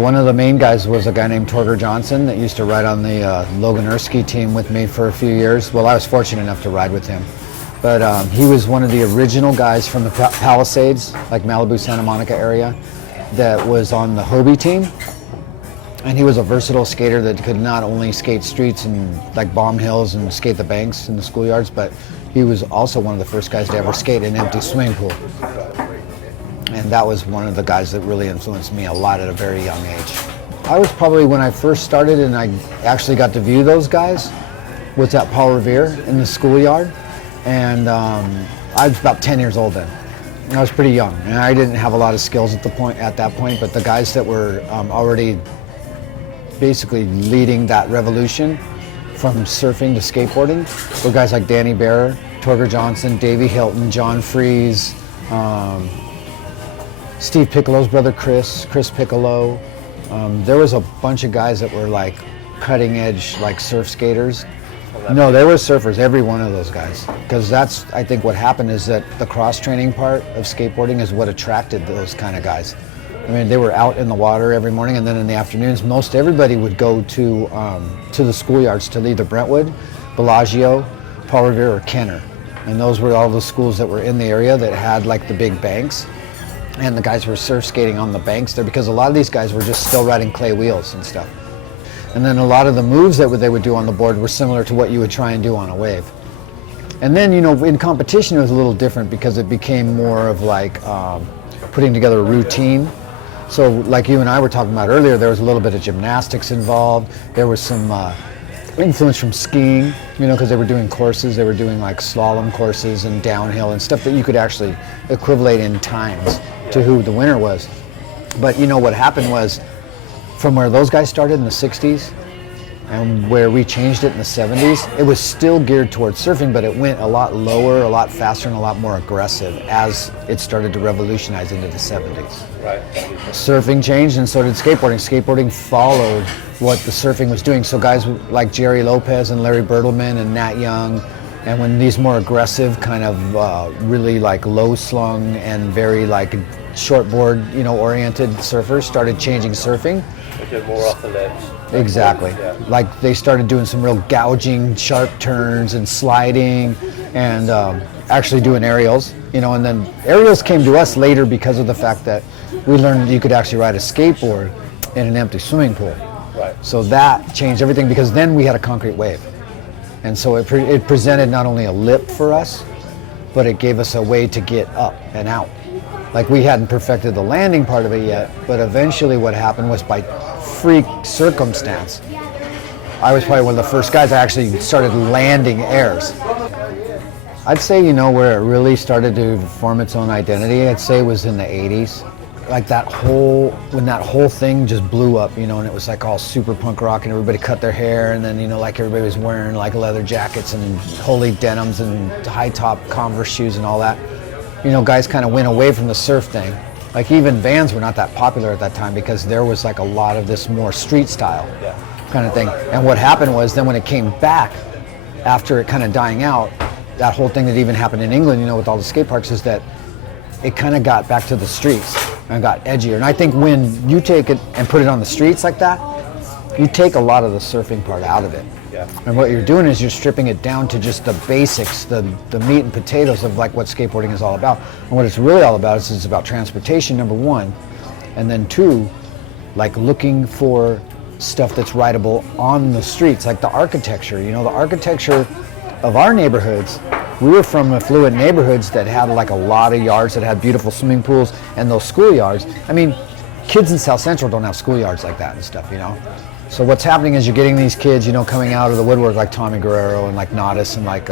one of the main guys was a guy named Torger Johnson that used to ride on the Logan Erskine team with me for a few years. Well, I was fortunate enough to ride with him. But he was one of the original guys from the Palisades, like Malibu, Santa Monica area, that was on the Hobie team. And he was a versatile skater that could not only skate streets and like bomb hills and skate the banks in the schoolyards, but he was also one of the first guys to ever skate an empty swimming pool. And that was one of the guys that really influenced me a lot at a very young age. I was probably, when I first started and I actually got to view those guys, was at Paul Revere in the schoolyard. And I was about 10 years old then. I was pretty young, and I didn't have a lot of skills at that point, but the guys that were already basically leading that revolution from surfing to skateboarding were guys like Danny Bear, Torger Johnson, Davey Hilton, John Freeze, Steve Piccolo's brother Chris Piccolo. There was a bunch of guys that were like cutting edge, like surf skaters. No, they were surfers, every one of those guys. Because that's, I think what happened is that the cross-training part of skateboarding is what attracted those kind of guys. I mean, they were out in the water every morning, and then in the afternoons, most everybody would go to the schoolyards to either Brentwood, Bellagio, Paul Revere, or Kenner. And those were all the schools that were in the area that had like the big banks. And the guys were surf skating on the banks there because a lot of these guys were just still riding clay wheels and stuff. And then a lot of the moves that they would do on the board were similar to what you would try and do on a wave. And then, you know, in competition it was a little different because it became more of like putting together a routine. So like you and I were talking about earlier, there was a little bit of gymnastics involved. There was some influence from skiing, you know, because they were doing courses. They were doing like slalom courses and downhill and stuff that you could actually equivalate in times to who the winner was. But you know what happened was, from where those guys started in the 60s and where we changed it in the 70s, it was still geared towards surfing, but it went a lot lower, a lot faster, and a lot more aggressive as it started to revolutionize into the 70s. Right. Surfing changed, and so did skateboarding. Skateboarding followed what the surfing was doing. So guys like Jerry Lopez and Larry Bertelman and Nat Young, and when these more aggressive kind of really like low slung and very like shortboard, you know, oriented surfers started changing surfing. They did more off the lips. Exactly. Yeah. Like they started doing some real gouging, sharp turns and sliding and actually doing aerials, you know, and then aerials came to us later because of the fact that we learned you could actually ride a skateboard in an empty swimming pool. Right. So that changed everything because then we had a concrete wave. And so it presented not only a lip for us, but it gave us a way to get up and out. Like we hadn't perfected the landing part of it yet, but eventually what happened was by freak circumstance, I was probably one of the first guys that actually started landing airs. I'd say, you know, where it really started to form its own identity, I'd say was in the 80s. Like when that whole thing just blew up, you know, and it was like all super punk rock and everybody cut their hair, and then, you know, like everybody was wearing like leather jackets and holy denims and high top Converse shoes and all that. You know, guys kind of went away from the surf thing. Like even Vans were not that popular at that time because there was like a lot of this more street style kind of thing. And what happened was then when it came back, after it kind of dying out, that whole thing that even happened in England, you know, with all the skate parks, is that it kind of got back to the streets and got edgier. And I think when you take it and put it on the streets like that, you take a lot of the surfing part out of it. Yeah. And what you're doing is you're stripping it down to just the basics, the meat and potatoes of like what skateboarding is all about. And what it's really all about is it's about transportation, number one, and then two, like looking for stuff that's rideable on the streets, like the architecture. You know, the architecture of our neighborhoods, we were from affluent neighborhoods that had like a lot of yards that had beautiful swimming pools, and those schoolyards. I mean, kids in South Central don't have schoolyards like that and stuff, you know. So what's happening is you're getting these kids, you know, coming out of the woodwork like Tommy Guerrero and like Nadas and like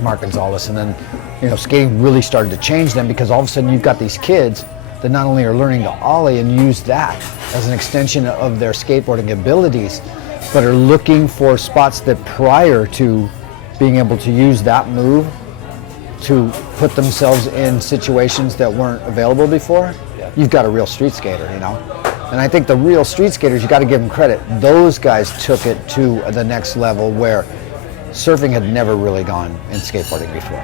Mark Gonzalez, and then, you know, skating really started to change them because all of a sudden you've got these kids that not only are learning to ollie and use that as an extension of their skateboarding abilities, but are looking for spots that prior to being able to use that move to put themselves in situations that weren't available before, you've got a real street skater, you know. And I think the real street skaters, you got to give them credit. Those guys took it to the next level where surfing had never really gone in skateboarding before.